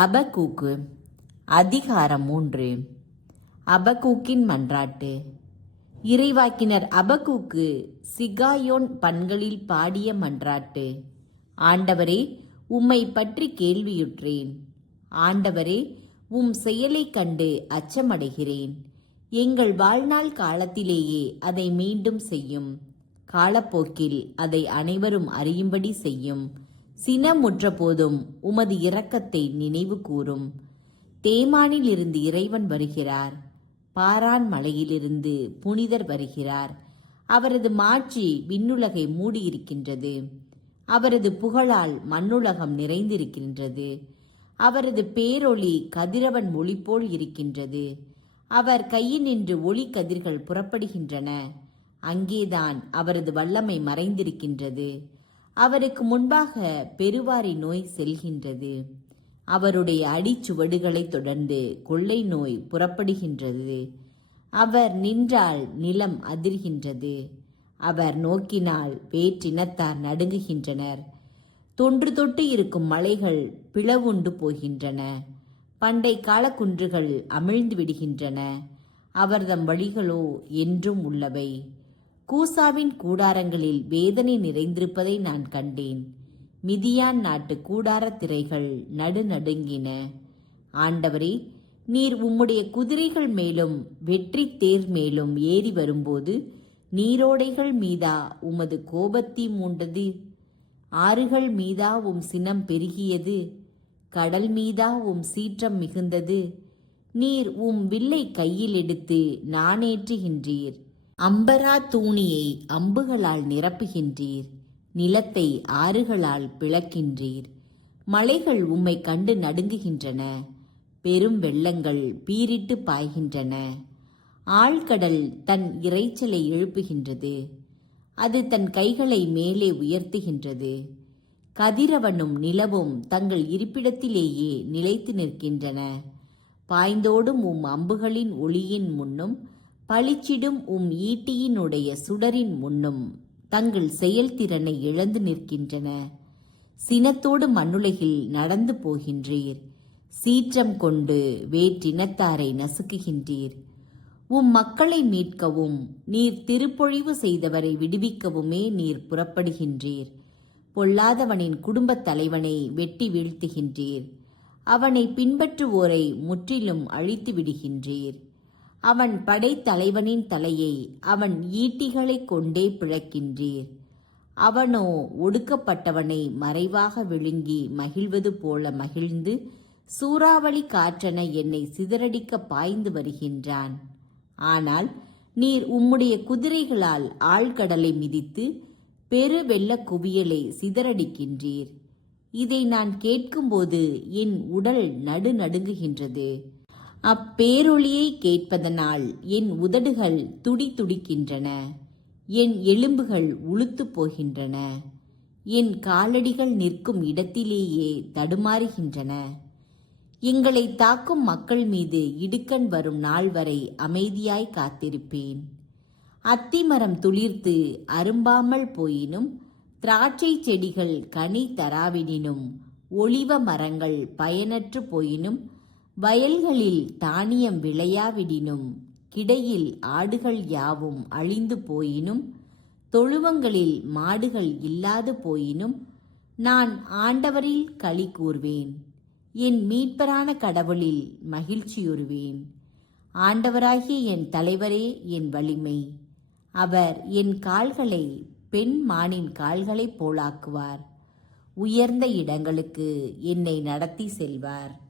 அபக்கூக்கு அதிகாரம் 3. அபக்கூக்கின் மன்றாட்டு. இறைவாக்கினர் அபக்கூக்கு சிகாயோன் பண்களில் பாடிய மன்றாட்டு. ஆண்டவரே, உம்மை பற்றி கேள்வியுற்றேன். ஆண்டவரே, உம் செயலைக் கண்டு அச்சமடைகிறேன். எங்கள் வாழ்நாள் காலத்திலேயே அதை மீண்டும் செய்யும். காலப்போக்கில் அதை அனைவரும் அறியும்படி செய்யும். சினமுற்ற போதும் உமது இரக்கத்தை நினைவு கூரும். தேமானில் இருந்து இறைவன் வருகிறார். பாரான் மலையிலிருந்து புனிதர் வருகிறார். அவரது மாட்சி விண்ணுலகை மூடியிருக்கின்றது. அவரது புகழால் மண்ணுலகம் நிறைந்திருக்கின்றது. அவரது பேரொளி கதிரவன் ஒளி போல் இருக்கின்றது. அவர் கையினின்று ஒளி கதிர்கள் புறப்படுகின்றன. அங்கேதான் அவரது வல்லமை மறைந்திருக்கின்றது. அவருக்கு முன்பாக பெருவாரி நோய் செல்கின்றது. அவருடைய அடிச்சுவடுகளை தொடர்ந்து கொள்ளை நோய் புறப்படுகின்றது. அவர் நின்றால் நிலம் அதிர்கின்றது. அவர் நோக்கினால் வேற்றினத்தார் நடுங்குகின்றனர். தொன்று தொட்டு இருக்கும் மலைகள் பிளவுண்டு போகின்றன. பண்டை கால குன்றுகள் அமிழ்ந்து விடுகின்றன. அவர்தம் வழிகளோ என்றும் உள்ளவை. கூசாவின் கூடாரங்களில் வேதனை நிறைந்திருப்பதை நான் கண்டேன். மிதியான் நாட்டு கூடாரத் திரைகள் நடுநடுங்கின. ஆண்டவரே, நீர் உம்முடைய குதிரைகள் மேலும் வெற்றி தேர் மேலும் ஏறி வரும்போது நீரோடைகள் மீதா உமது கோபத்தீ மூண்டது? ஆறுகள் மீதா உம் சினம் பெருகியது? கடல் மீதா உம் சீற்றம் மிகுந்தது? நீர் உம் வில்லை கையில் எடுத்து நாணேற்றுகின்றீர். அம்பரா தூணியை அம்புகளால் நிரப்புகின்றீர். நிலத்தை ஆறுகளால் பிளக்கின்றீர். மலைகள் உம்மை கண்டு நடுங்குகின்றன. பெரும் வெள்ளங்கள் பீரிட்டு பாய்கின்றன. ஆழ்கடல் தன் இரைச்சலை எழுப்புகின்றது. அது தன் கைகளை மேலே உயர்த்துகின்றது. கதிரவனும் நிலவும் தங்கள் இருப்பிடத்திலேயே நிலைத்து நிற்கின்றன. பாய்ந்தோடும் உம் அம்புகளின் ஒளியின் முன்னும் பளிச்சிடும் உம் ஈட்டியினுடைய சுடரின் முன்னும் தங்கள் செயல்திறனை இழந்து நிற்கின்றன. சினத்தோடு மண்ணுலகில் நடந்து போகின்றீர். சீற்றம் கொண்டு வேற்றினத்தாரை நசுக்குகின்றீர். உம் மக்களை மீட்கவும் நீர் திருப்பொழிவு செய்தவரை விடுவிக்கவுமே நீர் புறப்படுகின்றீர். பொல்லாதவனின் குடும்பத் தலைவனை வெட்டி வீழ்த்துகின்றீர். அவனை பின்பற்றுவோரை முற்றிலும் அழித்து விடுகின்றீர். அவன் படைத்தலைவனின் தலையை அவன் ஈட்டிகளைக் கொண்டே பிளக்கின்றீர். அவனோ ஒடுக்கப்பட்டவனை மறைவாக விழுங்கி மகிழ்வது போல மகிழ்ந்து சூறாவளி காற்றென என்னை சிதறடிக்க பாய்ந்து வருகின்றான். ஆனால் நீர் உம்முடைய குதிரைகளால் ஆழ்கடலை மிதித்து பெரு வெள்ள குவியலை சிதறடிக்கின்றீர். இதை நான் கேட்கும்போது என் உடல் நடுநடுங்குகின்றது. அப்பேரொளியை கேட்பதனால் என் உதடுகள் துடிதுடிக்கின்றன. என் எலும்புகள் உளுத்து போகின்றன. என் காலடிகள் நிற்கும் இடத்திலேயே தடுமாறுகின்றன. எங்களை தாக்கும் மக்கள் மீது இடுக்கண் வரும் நாள் வரை அமைதியாய் காத்திருப்பேன். அத்திமரம் துளிர்த்து அரும்பாமல் போயினும், திராட்சை செடிகள் கனி தராவிடினும், ஒலிவ மரங்கள் பயனற்று போயினும், வயல்களில் தானியம் விளையாவிடினும், கிடையில் ஆடுகள் யாவும் அழிந்து போயினும், தொழுவங்களில் மாடுகள் இல்லாது போயினும், நான் ஆண்டவரில் களி கூர்வேன். என் மீட்பரான கடவுளில் மகிழ்ச்சியுறுவேன். ஆண்டவராகிய என் தலைவரே என் வலிமை. அவர் என் கால்களை பெண் மானின் கால்களைப் போலாக்குவார். உயர்ந்த இடங்களுக்கு என்னை நடத்தி செல்வார்.